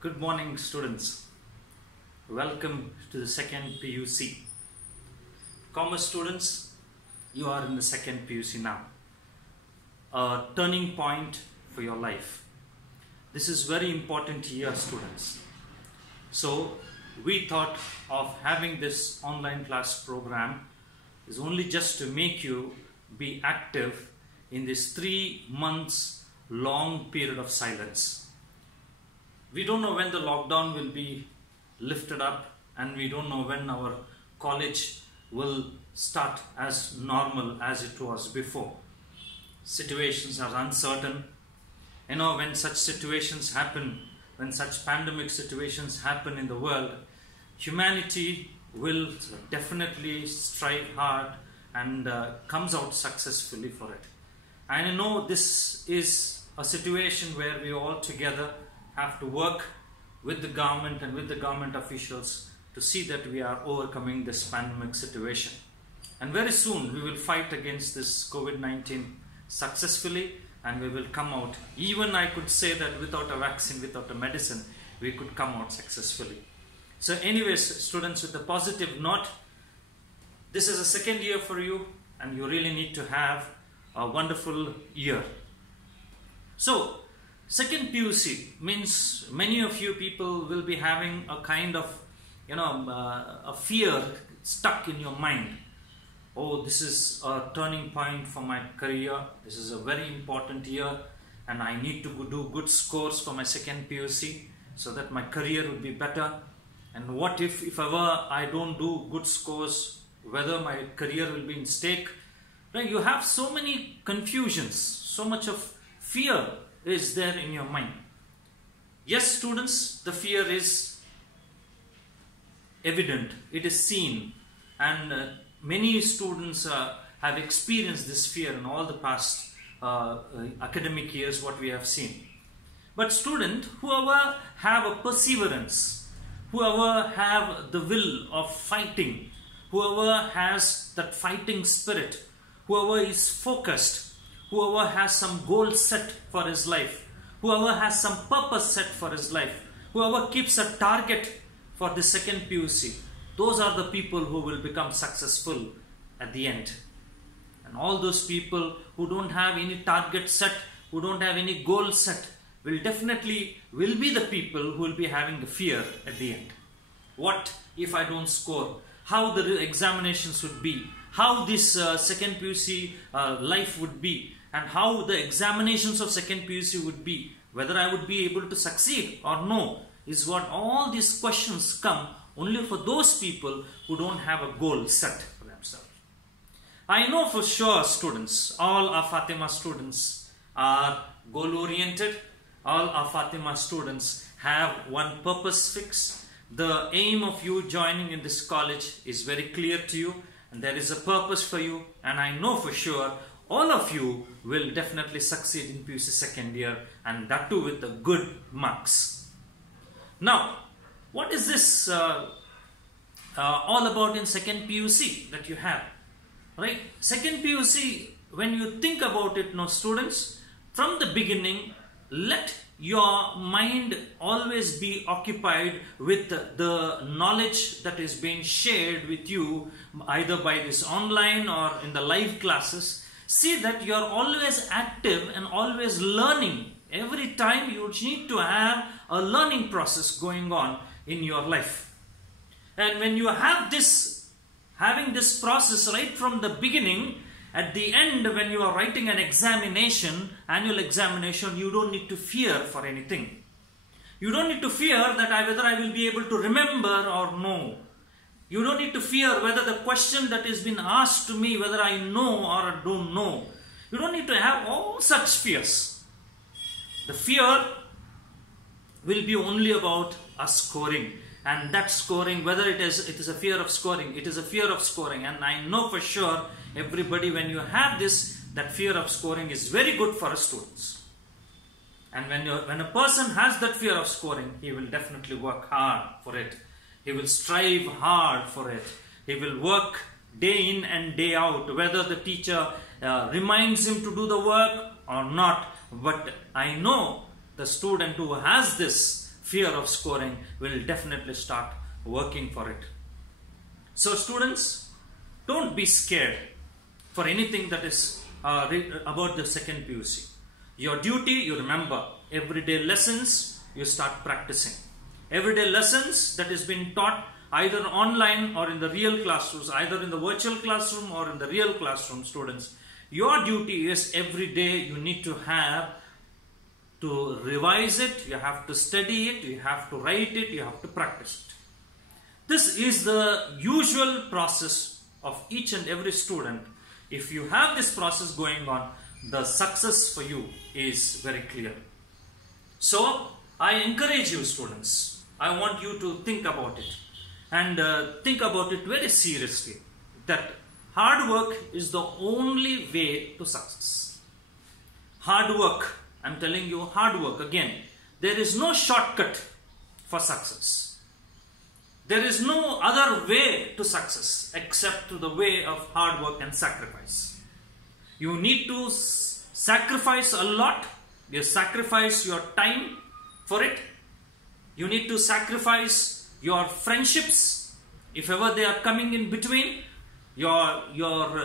Good morning, students. Welcome to the second PUC. Commerce students, you are in the second PUC now. A turning point for your life. This is very important year, students. So we thought of having this online class program is only just to make you be active in this 3 months long period of silence. We don't know when the lockdown will be lifted up, and we don't know when our college will start as normal as it was before. Situations are uncertain. When such situations happen, when such pandemic situations happen in the world, humanity will definitely strive hard and comes out successfully for it. And I know this is a situation where we all together have to work with the government and with the government officials to see that we are overcoming this pandemic situation. And very soon we will fight against this COVID-19 successfully, and we will come out. Even I could say that without a vaccine, without a medicine, we could come out successfully. So anyways, students, with a positive note, this is a second year for you, and you really need to have a wonderful year. So second PUC means many of you people will be having a kind of, a fear stuck in your mind. Oh, this is a turning point for my career. This is a very important year, and I need to do good scores for my second PUC so that my career will be better. And what if ever I don't do good scores, whether my career will be in stake? Right? You have so many confusions, so much of fear is there in your mind. Yes, students, the fear is evident, it is seen, and many students have experienced this fear in all the past academic years, what we have seen. But student, whoever have a perseverance, whoever have the will of fighting, whoever has that fighting spirit, whoever is focused, whoever has some goal set for his life, whoever has some purpose set for his life, whoever keeps a target for the second PUC, those are the people who will become successful at the end. And all those people who don't have any target set, who don't have any goal set, will be the people who will be having the fear at the end. What if I don't score? How the examinations would be? How this second PUC life would be? And how the examinations of second PUC would be, whether I would be able to succeed or no, is what all these questions come only for those people who don't have a goal set for themselves. I know for sure, students, all our Fatima students are goal oriented. All our Fatima students have one purpose fixed. The aim of you joining in this college is very clear to you, and there is a purpose for you, and I know for sure all of you will definitely succeed in PUC second year, and that too with the good marks. Now, what is this all about in second PUC that you have? Right? Second PUC, when you think about it now, students, from the beginning, let your mind always be occupied with the knowledge that is being shared with you, either by this online or in the live classes. See that you are always active and always learning. Every time you need to have a learning process going on in your life. And when you have having this process right from the beginning, at the end when you are writing an examination, annual examination, you don't need to fear for anything. You don't need to fear that whether I will be able to remember or no. You don't need to fear whether the question that is being asked to me, whether I know or I don't know. You don't need to have all such fears. The fear will be only about us scoring. And that scoring, whether it is a fear of scoring, it is a fear of scoring. And I know for sure, everybody, when you have this, that fear of scoring is very good for us students. And when a person has that fear of scoring, he will definitely work hard for it. He will strive hard for it. He will work day in and day out, whether the teacher reminds him to do the work or not. But I know the student who has this fear of scoring will definitely start working for it. So students, don't be scared for anything that is about the second PUC. Your duty, you remember, everyday lessons, you start practicing. Everyday lessons that is being taught either online or in the real classrooms, either in the virtual classroom or in the real classroom, students. Your duty is every day you need to have to revise it, you have to study it, you have to write it, you have to practice it. This is the usual process of each and every student. If you have this process going on, the success for you is very clear. So, I encourage you students, I want you to think about it and think about it very seriously, that hard work is the only way to success. Hard work, I'm telling you, hard work again. There is no shortcut for success. There is no other way to success except to the way of hard work and sacrifice. You need to sacrifice a lot. You sacrifice your time for it. You need to sacrifice your friendships, if ever they are coming in between your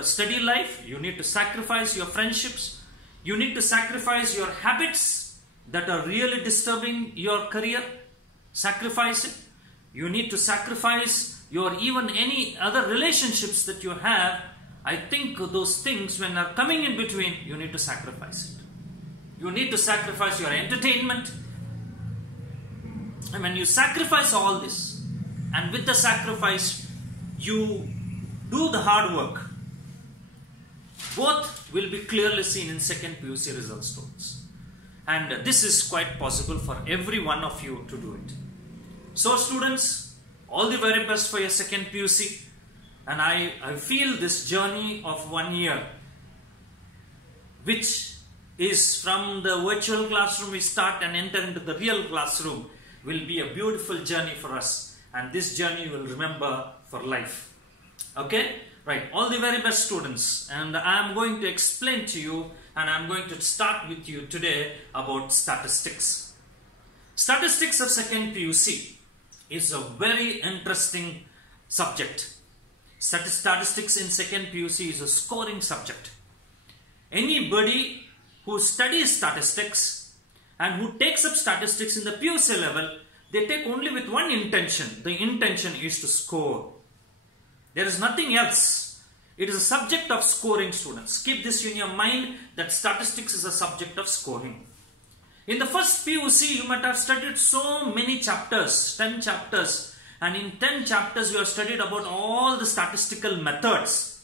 study life. You need to sacrifice your friendships. You need to sacrifice your habits that are really disturbing your career. Sacrifice it. You need to sacrifice your even any other relationships that you have. I think those things, when are coming in between, you need to sacrifice it. You need to sacrifice your entertainment. And when you sacrifice all this, and with the sacrifice, you do the hard work, both will be clearly seen in second PUC results, students. And this is quite possible for every one of you to do it. So students, all the very best for your second PUC. And I feel this journey of 1 year, which is from the virtual classroom we start and enter into the real classroom, will be a beautiful journey for us. And this journey we'll remember for life. Okay? Right. All the very best, students. And I am going to explain to you, and I am going to start with you today about statistics. Statistics of second PUC is a very interesting subject. Statistics in second PUC is a scoring subject. Anybody who studies statistics and who takes up statistics in the PUC level, they take only with one intention. The intention is to score. There is nothing else. It is a subject of scoring, students. Keep this in your mind, that statistics is a subject of scoring. In the first PUC, you might have studied so many chapters, 10 chapters. And in 10 chapters, you have studied about all the statistical methods.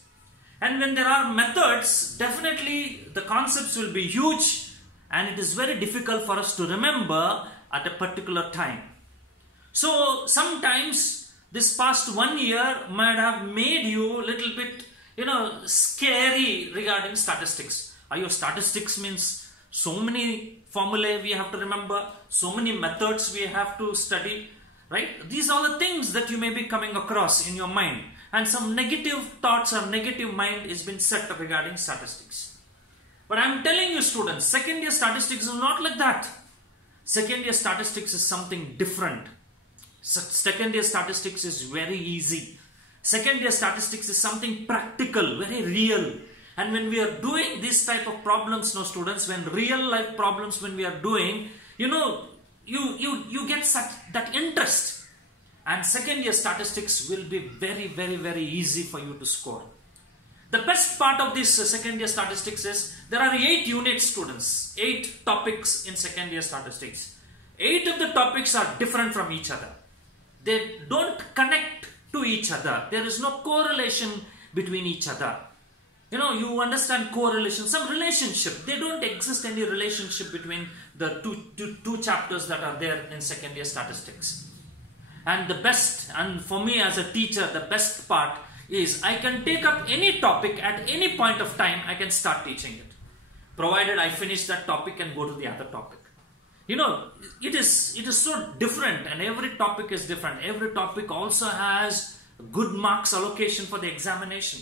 And when there are methods, definitely the concepts will be huge. And it is very difficult for us to remember at a particular time. So sometimes this past 1 year might have made you a little bit, scary regarding statistics. Statistics means so many formulae we have to remember, so many methods we have to study, right? These are the things that you may be coming across in your mind. And some negative thoughts or negative mind is been set regarding statistics. But I am telling you, students, second year statistics is not like that. Second year statistics is something different. Second year statistics is very easy. Second year statistics is something practical, very real. And when we are doing this type of problems, no students, when real life problems when we are doing, you get that interest. And second year statistics will be very, very, very easy for you to score. The best part of this second year statistics is there are 8 units, students, 8 topics in second year statistics. 8 of the topics are different from each other. They don't connect to each other. There is no correlation between each other. You understand correlation, some relationship. They don't exist any relationship between the two chapters that are there in second year statistics. And the best, and for me as a teacher, the best part is I can take up any topic at any point of time. I can start teaching it, provided I finish that topic and go to the other topic. It is so different, and every topic is different. Every topic also has good marks allocation for the examination.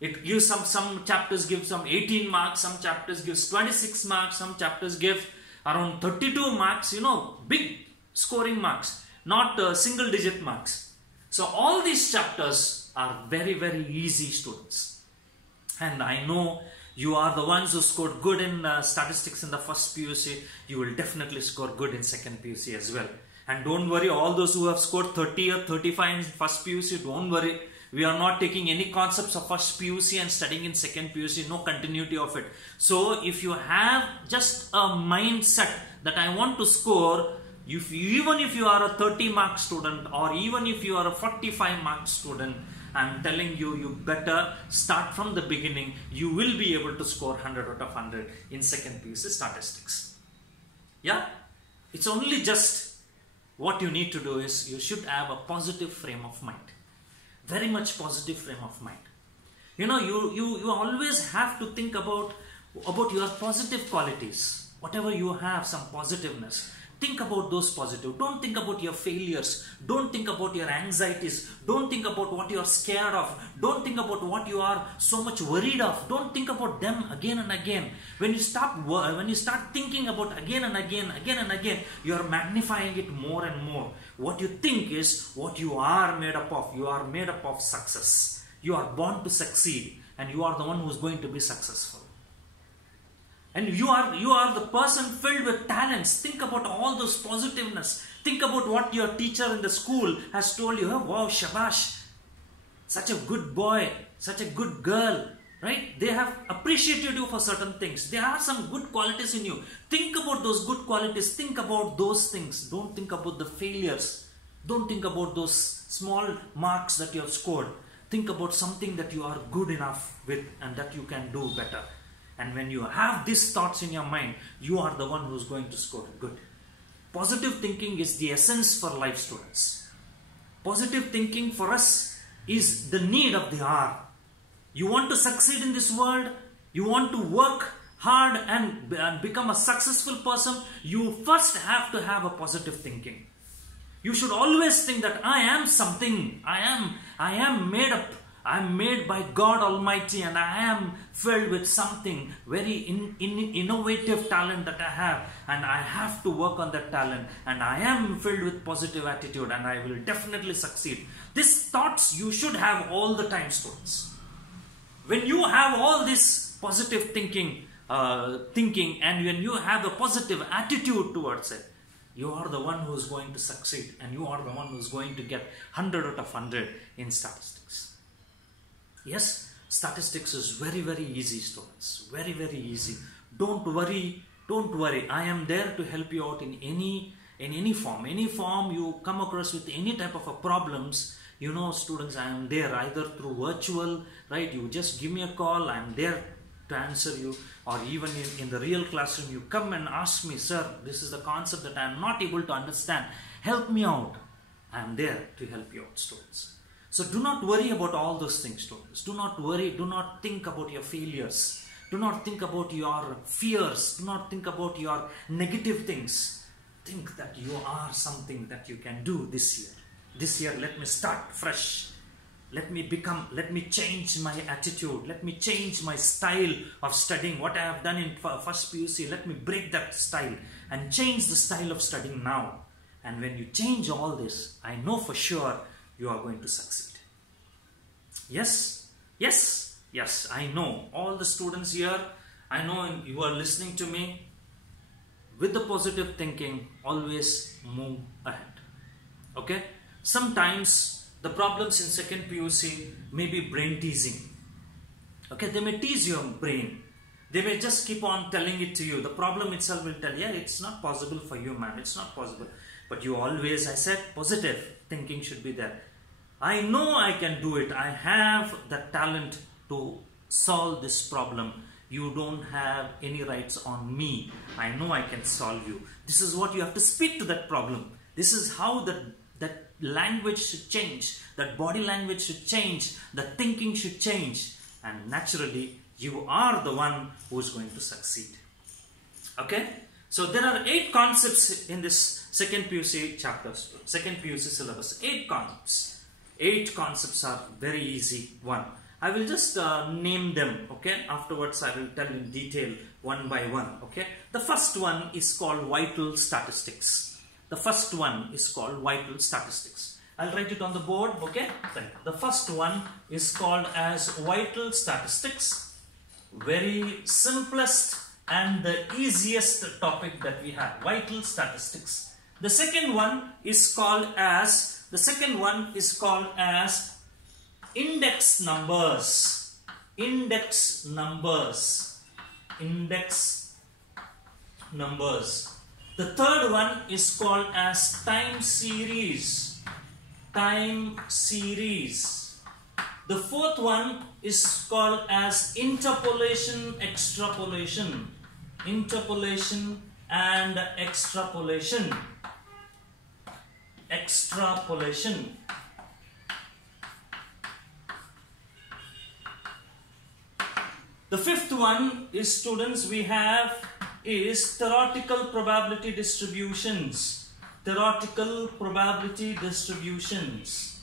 It gives some chapters give some 18 marks, some chapters gives 26 marks, some chapters give around 32 marks, big scoring marks, not single digit marks. So all these chapters are very, very easy, students. And I know you are the ones who scored good in statistics in the first PUC. You will definitely score good in second PUC as well. And don't worry, all those who have scored 30 or 35 in first PUC, don't worry. We are not taking any concepts of first PUC and studying in second PUC, no continuity of it. So if you have just a mindset that I want to score, even if you are a 30 mark student or even if you are a 45 mark student, I'm telling you, you better start from the beginning. You will be able to score 100 out of 100 in second PUC statistics. Yeah? It's only just what you need to do is you should have a positive frame of mind. Very much positive frame of mind. You know, you always have to think about your positive qualities. Whatever you have, some positiveness. Think about those positive. Don't think about your failures. Don't think about your anxieties. Don't think about what you are scared of. Don't think about what you are so much worried of. Don't think about them again and again. When you start thinking about again and again, you are magnifying it more and more. What you think is what you are made up of. You are made up of success. You are born to succeed, and you are the one who is going to be successful. And you are the person filled with talents. Think about all those positiveness. Think about what your teacher in the school has told you. Oh, wow, shabash. Such a good boy. Such a good girl. Right? They have appreciated you for certain things. There are some good qualities in you. Think about those good qualities. Think about those things. Don't think about the failures. Don't think about those small marks that you have scored. Think about something that you are good enough with and that you can do better. And when you have these thoughts in your mind, you are the one who is going to score good. Positive thinking is the essence for life, students. Positive thinking for us is the need of the hour. You want to succeed in this world, you want to work hard and become a successful person, you first have to have a positive thinking. You should always think that I am something, I am made up. I am made by God Almighty, and I am filled with something very innovative talent that I have, and I have to work on that talent, and I am filled with positive attitude, and I will definitely succeed. These thoughts you should have all the time, students. When you have all this positive thinking, and when you have a positive attitude towards it, you are the one who is going to succeed, and you are the one who is going to get 100 out of 100 in statistics. Yes, statistics is very, very easy, students. Very, very easy. Don't worry. Don't worry. I am there to help you out in any form. Any form you come across with any type of problems, you know, students, I am there either through virtual, right? You just give me a call. I am there to answer you. Or even in the real classroom, you come and ask me, sir, this is the concept that I am not able to understand. Help me out. I am there to help you out, students. So do not worry about all those things, students. Do not worry. Do not think about your failures. Do not think about your fears. Do not think about your negative things. Think that you are something that you can do this year. This year, let me start fresh. Let me change my attitude. Let me change my style of studying. What I have done in first PUC, let me break that style and change the style of studying now. And when you change all this, I know for sure you are going to succeed. Yes, yes, yes, I know. All the students here, I know you are listening to me. With the positive thinking, always move ahead. Okay? Sometimes the problems in second PUC may be brain teasing. Okay? They may tease your brain. They may just keep on telling it to you. The problem itself will tell, yeah, it's not possible for you, man. It's not possible. But you always, I said, positive thinking should be there. I know I can do it. I have the talent to solve this problem. You don't have any rights on me. I know I can solve you. This is what you have to speak to that problem. This is how that language should change. That body language should change. The thinking should change. And naturally, you are the one who is going to succeed. Okay? So there are 8 concepts in this second PUC chapters, second PUC syllabus. 8 concepts. 8 concepts are very easy. One. I will just name them. Okay. Afterwards, I will tell in detail one by one. Okay. The first one is called vital statistics. The first one is called vital statistics. I'll write it on the board, okay? The first one is called as vital statistics. Very simplest and the easiest topic that we have, vital statistics. The second one is called as index numbers. Index numbers. The third one is called as time series. Time series. The fourth one is called as interpolation, extrapolation. Interpolation and extrapolation. Extrapolation. The fifth one is, students, we have is theoretical probability distributions. Theoretical probability distributions.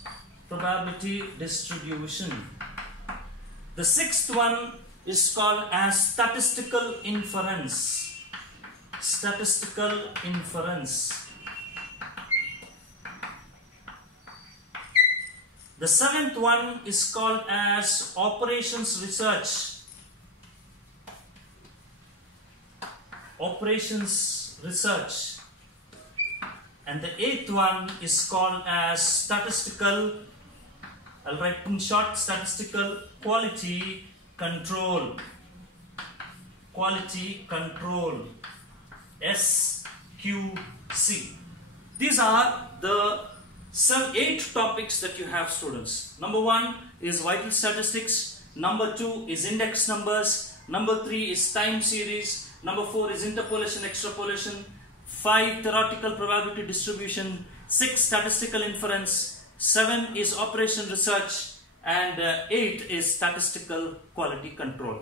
Probability distribution. The sixth one is called as statistical inference. Statistical inference. The seventh one is called as operations research. Operations research. And the eighth one is called as statistical, I'll write in short, statistical quality control. Quality control. SQC. These are the 8 topics that you have, students. Number 1 is vital statistics. Number 2 is index numbers. Number 3 is time series. Number 4 is interpolation, extrapolation. 5 theoretical probability distribution. 6 statistical inference. 7 is operation research. And 8 is statistical quality control.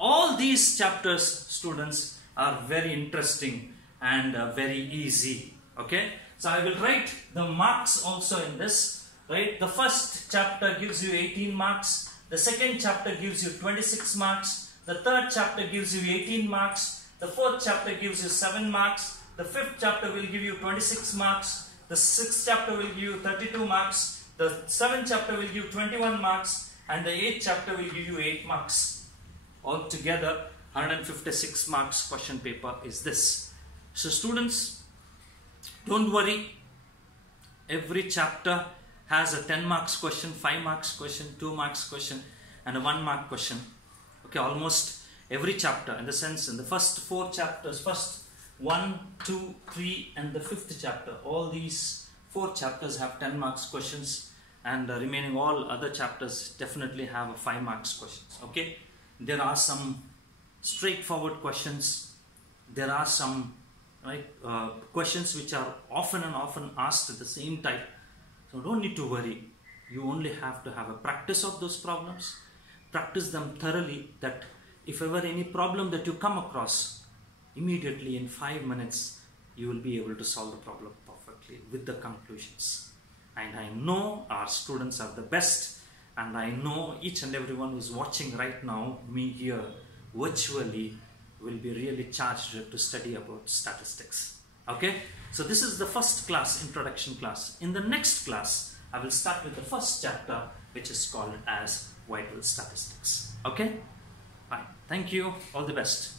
All these chapters, students, are very interesting and very easy. Okay, so I will write the marks also in this. Right, the first chapter gives you 18 marks. The second chapter gives you 26 marks. The third chapter gives you 18 marks. The fourth chapter gives you 7 marks. The fifth chapter will give you 26 marks. The sixth chapter will give you 32 marks. The seventh chapter will give you 21 marks. And the eighth chapter will give you 8 marks. Altogether, 156 marks question paper is this. So students, don't worry. Every chapter has a 10 marks question, 5 marks question, 2 marks question, and a 1 mark question. Okay, almost every chapter, in the sense, in the first 4 chapters, first 1, 2, 3, and the 5th chapter, all these 4 chapters have 10 marks questions, and the remaining all other chapters definitely have a 5 marks questions. Okay, there are some straightforward questions. There are some questions which are often asked at the same type. So don't need to worry. You only have to have a practice of those problems. Practice them thoroughly, that if ever any problem that you come across, immediately in 5 minutes you will be able to solve the problem perfectly with the conclusions. And I know our students are the best, and I know each and everyone who is watching right now, me here virtually, will be really charged to study about statistics. Okay, so this is the first class, introduction class. In the next class, I will start with the first chapter, which is called as vital statistics. Okay, fine. Thank you. All the best.